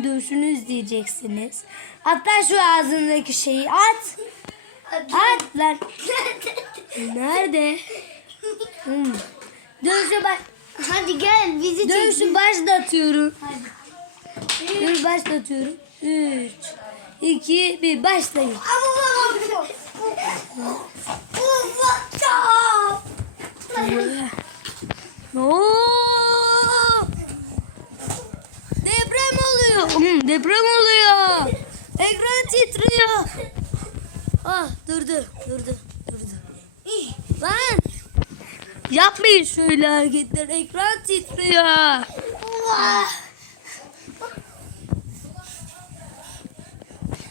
onun dövüşünü izleyeceksiniz. Hatta şu ağzındaki şeyi at. At lan. Nerede? Hmm. Dövüşü baş... Hadi gel bizi Dövüşü başlatıyorum. Dur başlatıyorum. 3 2 1 başlayın. Oo! Deprem oluyor. Hmm, deprem oluyor. Ekran titriyor. Ah durdu, durdu, durdu. Lan! Yapmayın şöyle hareketler. Ekran titriyor.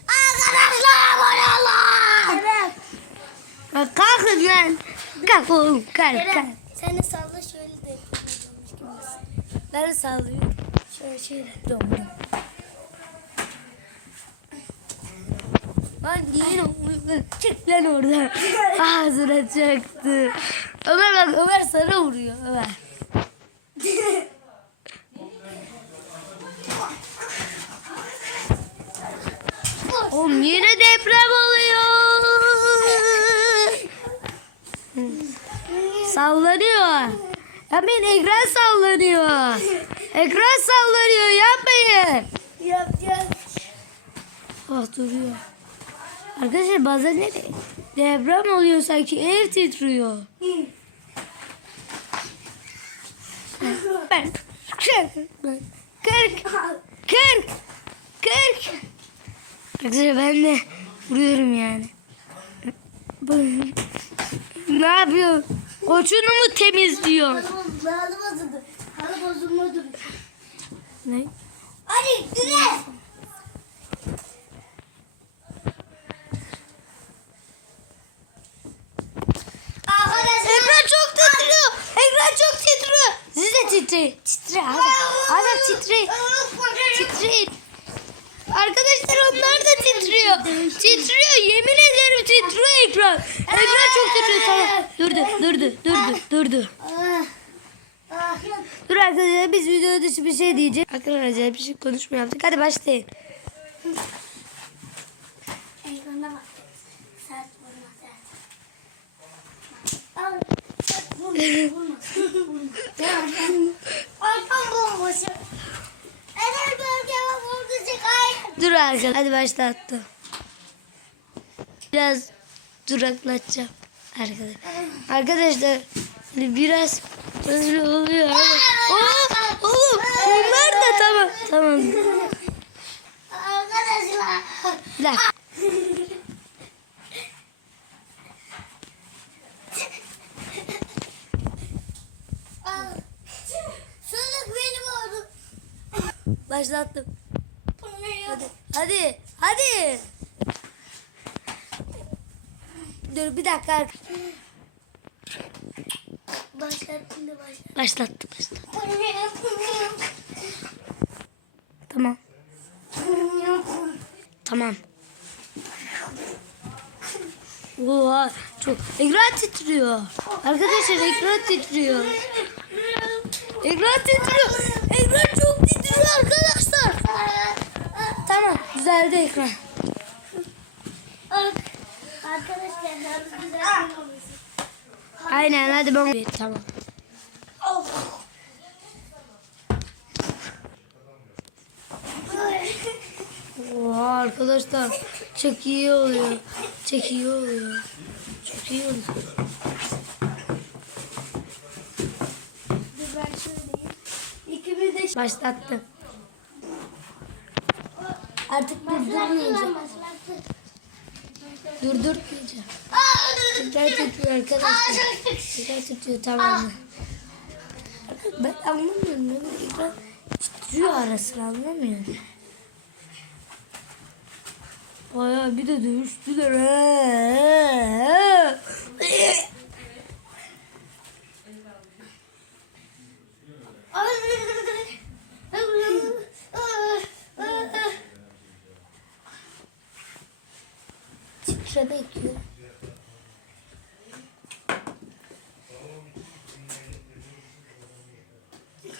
Arkadaşlar abone olun. Ya kalkın lan. Kalk oğlum, kalk, kalk. Sen de salla şöyle de. Ben sallıyorum. Şöyle şöyle. Dom dom. Lan değil Çık lan oradan. Ağzına çaktı. Ömer bak Ömer sana vuruyor Ömer. Oğlum yine deprem oluyor. Sallanıyor. Hemen ekran sallanıyor. Ekran sallanıyor yapmayın. Yapacağız. Ah duruyor. Arkadaşlar bazen ne deprem oluyor sanki ev titriyor. Ben kırk, ben kırk, kırk, kırk. Arkadaşlar ben de vuruyorum yani. Ne yapıyor? Koçunu mu temizliyor? Ne? Hadi güne. Arkadaşlar. Ekran çok titriyor. Ekran çok titriyor. Siz de titreyin. Titre Azam. Azam titreyin. Titreyin. Arkadaşlar onlar da titriyor. Titriyor. Yemin ederim titriyor ekran. Ekran çok titriyor. Tamam. Durdu. Durdu. Durdu. Durdu. Ah, ah, Dur arkadaşlar biz video dışı bir şey diyeceğiz. Arkadaşlar bir şey konuşma yaptık. Hadi başlayın. Ekrana bak. Sert vurma sert. Al. sert Vurma vurma. Vurma. Arkam bomboş. Eğer bölgeme vurdacak hayır. Dur arkadaşlar. Hadi başlattım. Biraz duraklatacağım. Arkadaşlar. Arkadaşlar hani biraz öyle oluyor. Aa, oğlum onlar da tamam. Tamam. Arkadaşlar. Benim oldu. Başlattım. Ya? Hadi. Hadi. Dur bir dakika. Başlattım da başlattım. Tamam. Tamam. Oha çok ekran titriyor. Arkadaşlar ekran titriyor. Ekran titriyor. Ekran çok titriyor arkadaşlar. Tamam düzeldi ekran. Arkadaşlar güzel olmuş. Aynen hadi ben tamam. Oha arkadaşlar çok iyi oluyor. Çok iyi oluyor. Çok iyi oluyor. Dur ben şöyleyim. İkimiz de Başlattım. Artık. Durdurmayacağım. Tekrar tutuyor arkadaşlar. Tekrar tutuyor tamam mı? Ben anlamıyorum. Ben ekran titriyor ara sıra anlamıyorum. Bayağı bir de dövüştüler.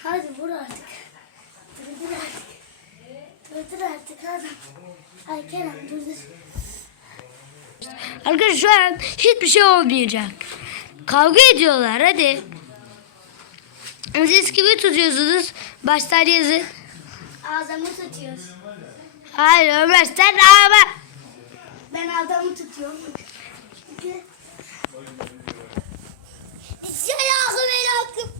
Hadi vur artık. Vur artık. Dur. Zaten. Ay Kerem dur dur. Arkadaşlar şu an hiçbir şey olmayacak. Kavga ediyorlar hadi. Siz kimi tutuyorsunuz? Başlar yazın. Ağzımı tutuyoruz. Hayır Ömer sen ama. Ben adamı tutuyorum. Selamı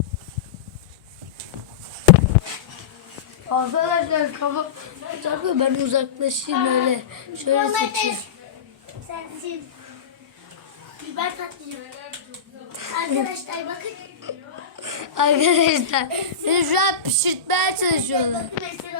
Arkadaşlar kafa çarpıyor ben uzaklaşayım öyle. Şöyle seçeyim. Sensin. Biber patlıyorum. Arkadaşlar bakın. Arkadaşlar şu an pişirtmeye çalışıyorlar. Bakın esir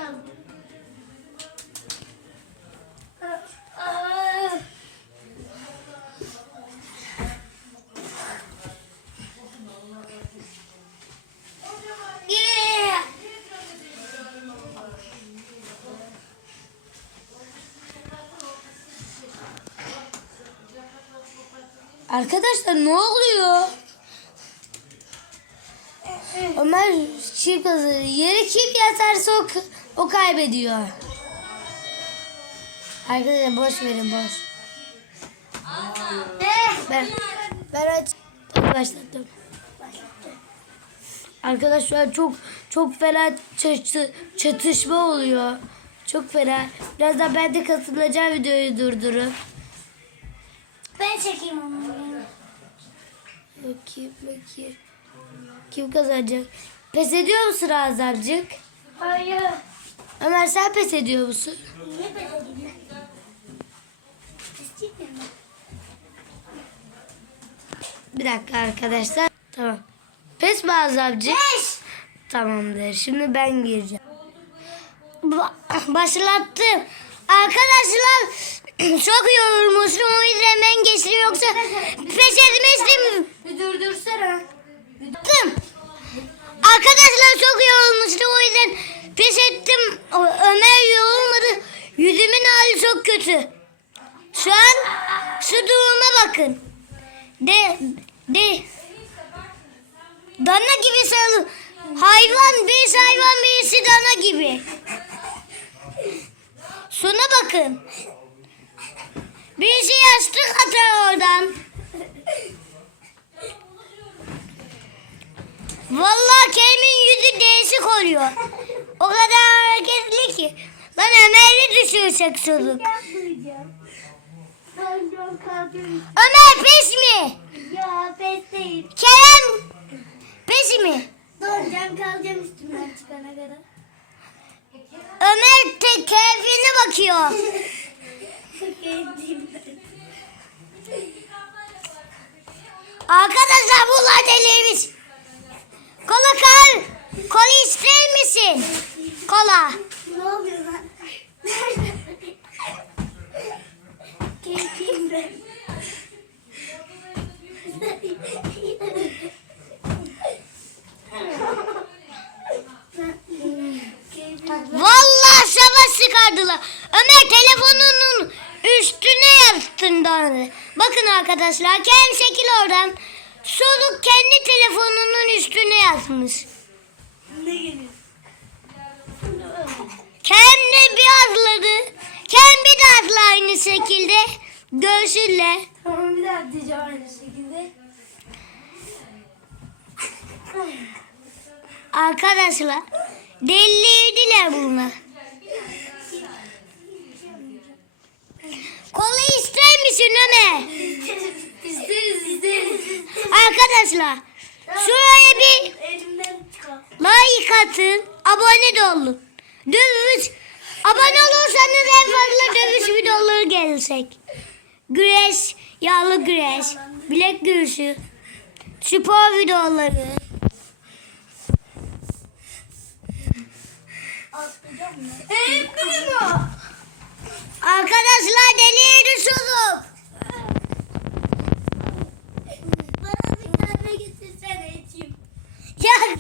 Arkadaşlar ne oluyor? Ömer çift kazı. Yeri kim yatarsa o, o kaybediyor. Arkadaşlar boş verin boş. Ben, ben aç. Başlattım. Arkadaşlar çok çok fena çatı, çatışma oluyor. Çok fena. Birazdan ben de katılacağım videoyu durdurup. Ben çekeyim onu. Bakayım bakayım. Kim kazanacak? Pes ediyor musun Azamcık? Hayır. Ömer sen pes ediyor musun? Niye? İsteyeyim mi? Bir dakika arkadaşlar. Tamam. Pes mi Azamcık? Beş. Tamamdır. Şimdi ben gireceğim. Ba- Başlattım. Arkadaşlar çok yorulmuşum o yüzden ben geçtim yoksa pes etmiştim. Bir durdursana. Yaptım. Arkadaşlar çok yorulmuştum o yüzden pes ettim. Ömer yorulmadı. Yüzümün hali çok kötü. Şu an şu duruma bakın. De de dana gibi sarılı. Hayvan birisi hayvan birisi dana gibi. Şuna bakın. Birisi yastık atar oradan. Vallahi Kerim'in yüzü değişik oluyor. O kadar hareketli ki. Lan Ömer'i düşürecek çocuk. Ömer pes mi? Ya pes değil. Kerem pes mi? Duracağım kalacağım üstümden çıkana kadar. Ömer te keyfine bakıyor. Arkadaşlar bunlar deliymiş. Kola kal. Kola ister misin? Kola. Ne oluyor lan? Ben. Vallahi savaş çıkardılar. Ömer telefonunun üstüne yazdın daha. Bakın arkadaşlar kendi şekil oradan. Soluk kendi telefonunun üstüne yazmış. Ne geliyor? Kendi beyazladı. Kendi de azla aynı şekilde. Göğsüyle. Tamam bir daha diyeceğim aynı şekilde. Arkadaşlar deliydiler bunlar. Kola ister misin Ömer? İsteriz isteriz. Arkadaşlar şuraya bir like atın. Abone de olun. Dövüş. Abone olursanız en fazla dövüş videoları gelecek. Güreş, yağlı güreş, bilek güreşi, spor videoları. Atlayacağım mı? Evet benim o. Arkadaşlar deliydi çocuk. Bana bir kahve getirsene içeyim. Ya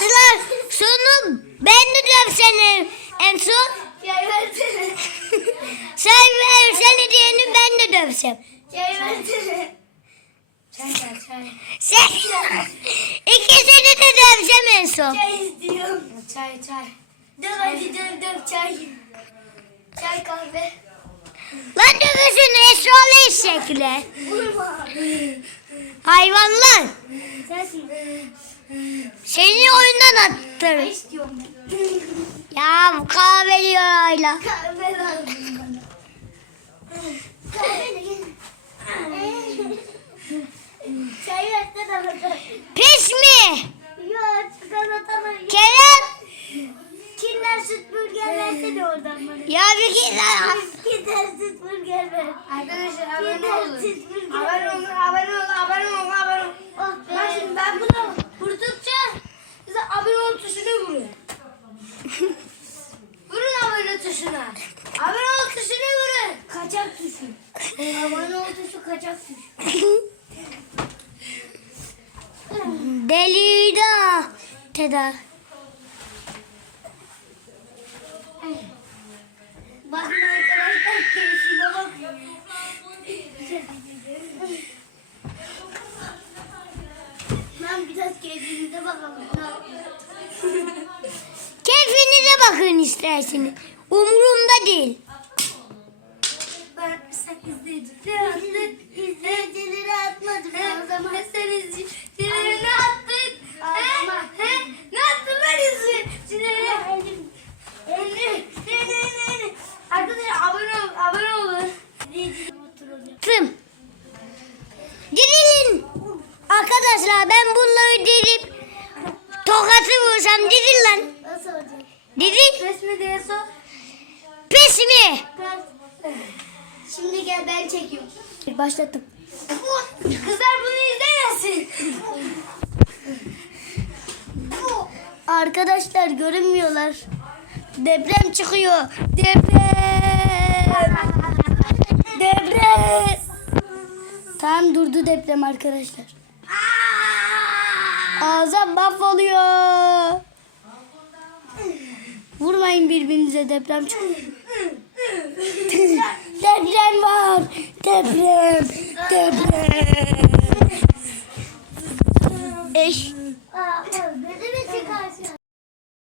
Arkadaşlar sonu ben duyuyorum seni en son. Sen ver seni diyeni ben de dövsem. Sen ikisini de dövsem en son. Çay istiyorum. Çay çay. Döv hadi döv döv çay. Çay kahve. Lan dövüşün esralı eşekle. Hayvanlar. Sensin. Seni oyundan attım. istiyorum. Ya bu kahve diyor hala. Kahve lazım bana. Kahve de Çay versene bana. Pis mi? Yok çikolatalı. Kerem. Kinder süt burger versene oradan bana. Ya bir kere. Kinder süt burger ver. Arkadaşlar abone Kinder olun, abone olun, abone olun, abone olun. Oh Bak be. şimdi ben bunu vurdukça size abone ol tuşunu vurun. vurun abone tuşuna. Abone ol tuşunu vurun. Kaçak tuşu. Abone ol tuşu kaçak tuşu. Delida. Teda. Bakın arkadaşlar keyfine bakın. Ben biraz keyfimize bakalım. Keyfinize bakın isterseniz. Umurumda değil. Ben sen izleyicileri Resmi diye sor. Pis mi? Şimdi gel ben çekiyorum. Başlattım. Kızlar bunu izlemesin. Arkadaşlar görünmüyorlar. Deprem çıkıyor. Deprem. Deprem. Tamam durdu deprem arkadaşlar. Ağza mahvoluyor. Vurmayın birbirinize deprem çıkıyor. deprem var. Deprem. Deprem. Eş.